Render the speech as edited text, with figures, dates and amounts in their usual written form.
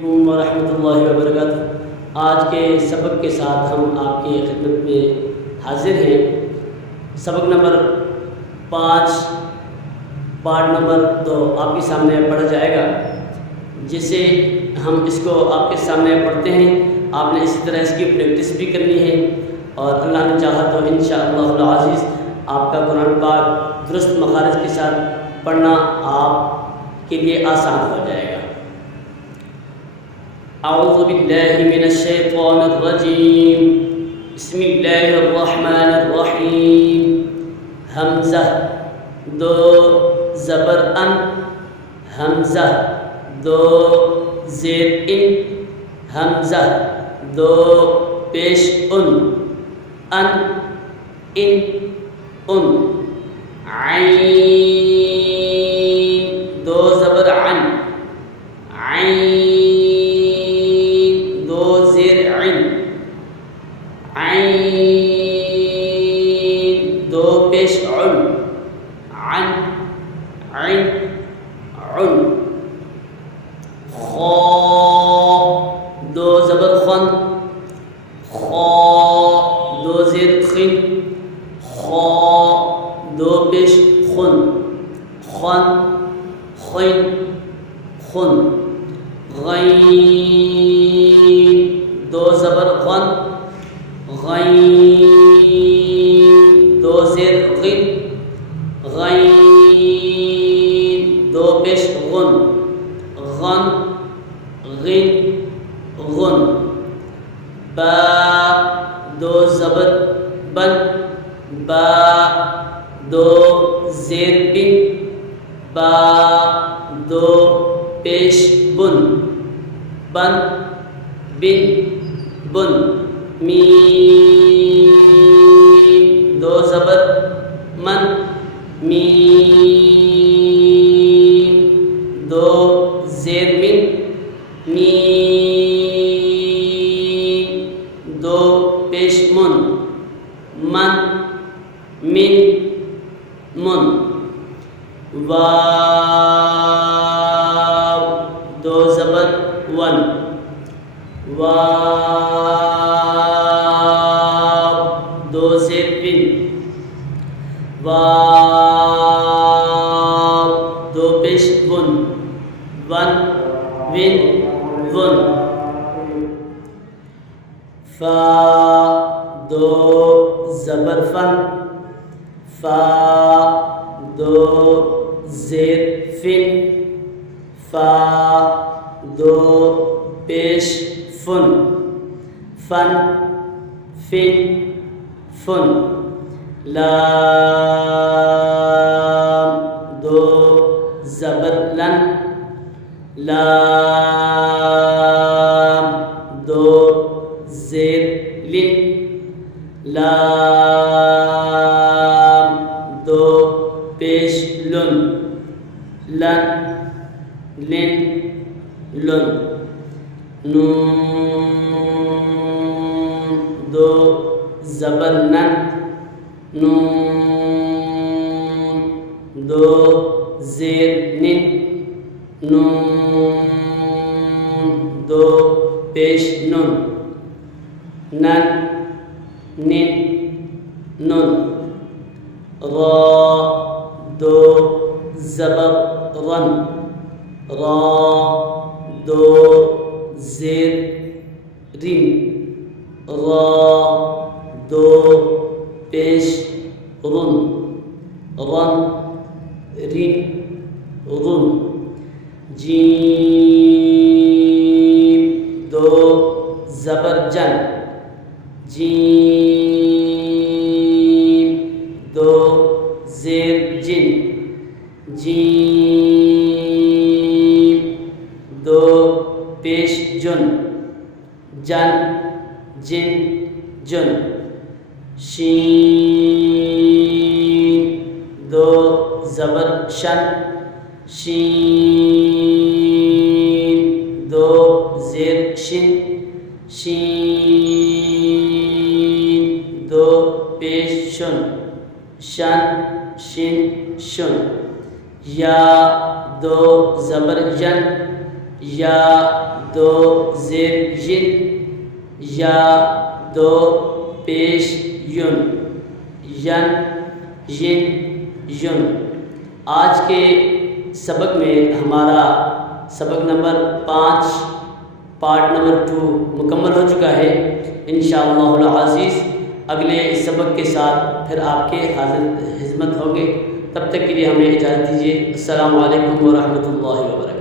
अलैकुम वरहमतुल्लाहि वबरकातुहू। आज के सबक के साथ हम आपकी खिदमत में हाजिर हैं। सबक नंबर 5 पार्ट नंबर 2 आपके सामने पढ़ा जाएगा, जिसे हम इसको आपके सामने पढ़ते हैं। आपने इसी तरह इसकी प्रैक्टिस भी करनी है और अल्लाह ने चाहा तो इंशाअल्लाहुल अज़ीज़ आपका कुरान पाक दुरुस्त मखारिज के साथ पढ़ना आपके लिए आसान हो जाएगा। अऊज़ु बिल्लाहि मिनश शैतानिर रजीम। बिस्मिल्लाहिर रहमानिर रहीम। हमज़ा दो ज़बर अन, हमज़ा दो ज़ेर इन, हमज़ा दो पेश उन, अन इन उन। आइन दो ज़बर अन, आइन दो ज़ेर इन, आइन दो पेश उन, अन आइन उन। खा दो ज़बर खन, खा दो ज़ेर खिन, खा दो पेश खुन, खन खिन खुन। गैन दो ज़बर गन, गैन दो ज़ेर गिन, गैन दो पेश गुन, गन गिन गुन। बा दो ज़बर बन, बा दो ज़ेर बिन, बा दो पेश बुन, बन बिन बुन। मीम दो ज़बर मन, मीम दो ज़ेर मिन, मीम दो पेश मुन, मन मिन मुन। वाव दो ज़बर वन, वाव दो ज़ेर विन, वाव दो पेश बुन, वन विन वन। फा दो ज़बर फन, फा दो ज़ेर फिन, फा दो पेश फुन, फन फिन फुन। लाम दो ज़बर लन, लाम दो ज़ेर लिन, लाम दो पेश लुन, लन लिन लुन। नून दो ज़बर नन, नून दो ज़ेर निन, नून दो पेश नुन, नन निन नुन। रा दो ज़बर रन, रा दो ज़ेर रिन, रा दो पेश रुन, रन रिन रुन। जीम दो ज़बर जन, जीम दो ज़ेर जिन, जीम दो पेश जुन, जन जिन जुन। शीन दो ज़बर शन, शीन दो ज़ेर शिन, शीन दो पेश शुन, शन शिन शुन। या दो ज़बर यन, या दो ज़ेर जिन, या दो पेश युन, यन जिन युन। आज के सबक में हमारा सबक नंबर 5 पार्ट नंबर 2 मुकम्मल हो चुका है। इंशाअल्लाह अज़ीज़ अगले सबक के साथ फिर आपके हाज़िर खिदमत होंगे। तब तक के लिए हमें इजाज़त दीजिए। अस्सलामु अलैकुम व रहमतुल्लाहि व बरकातहू।